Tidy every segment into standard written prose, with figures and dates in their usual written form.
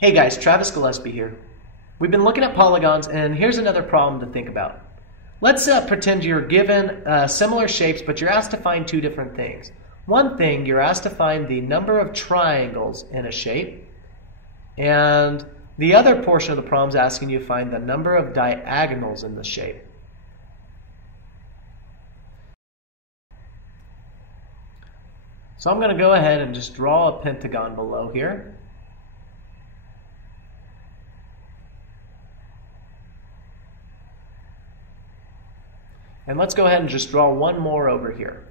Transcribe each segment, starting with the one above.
Hey guys, Travis Gillespie here. We've been looking at polygons, and here's another problem to think about. Let's pretend you're given similar shapes, but you're asked to find two different things. One thing, you're asked to find the number of triangles in a shape, and the other portion of the problem is asking you to find the number of diagonals in the shape. So I'm going to go ahead and just draw a pentagon below here. And let's go ahead and just draw one more over here.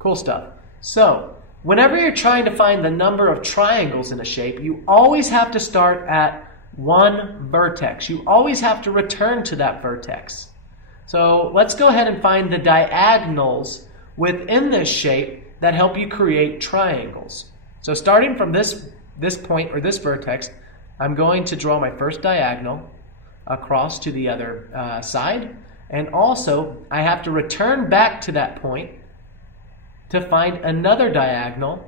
Cool stuff. So, whenever you're trying to find the number of triangles in a shape, you always have to start at one vertex. You always have to return to that vertex. So, let's go ahead and find the diagonals within this shape that help you create triangles. So, starting from this point or this vertex, I'm going to draw my first diagonal across to the other side, and also I have to return back to that point to find another diagonal,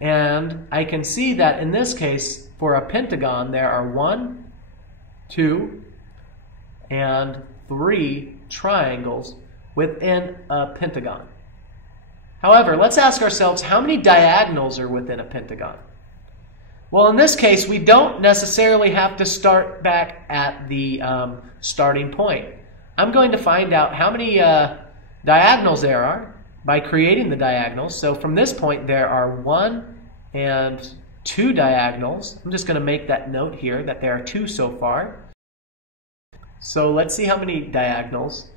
and I can see that in this case for a pentagon there are 1, 2, and 3 triangles within a pentagon. However, let's ask ourselves, how many diagonals are within a pentagon? Well, in this case, we don't necessarily have to start back at the starting point. I'm going to find out how many diagonals there are by creating the diagonals. So from this point, there are 1 and 2 diagonals. I'm just going to make that note here that there are 2 so far. So let's see how many diagonals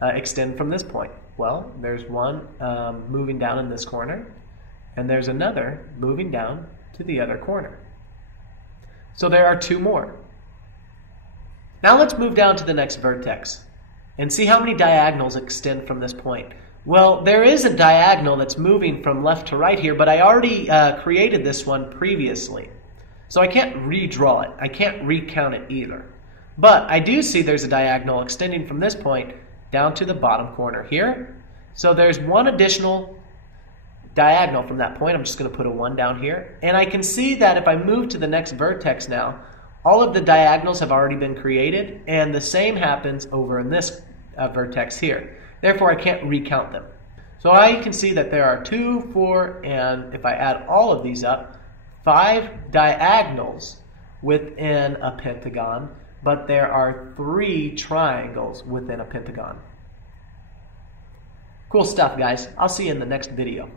extend from this point. Well, there's one moving down in this corner, and there's another moving down to the other corner. So there are 2 more. Now let's move down to the next vertex and see how many diagonals extend from this point. Well, there is a diagonal that's moving from left to right here, but I already created this one previously. So I can't redraw it. I can't recount it either. But I do see there's a diagonal extending from this point down to the bottom corner here. So there's one additional diagonal from that point. I'm just going to put a 1 down here. And I can see that if I move to the next vertex now, all of the diagonals have already been created, and the same happens over in this vertex here. Therefore, I can't recount them. So I can see that there are 2, 4, and if I add all of these up, 5 diagonals within a pentagon, but there are 3 triangles within a pentagon. Cool stuff, guys. I'll see you in the next video.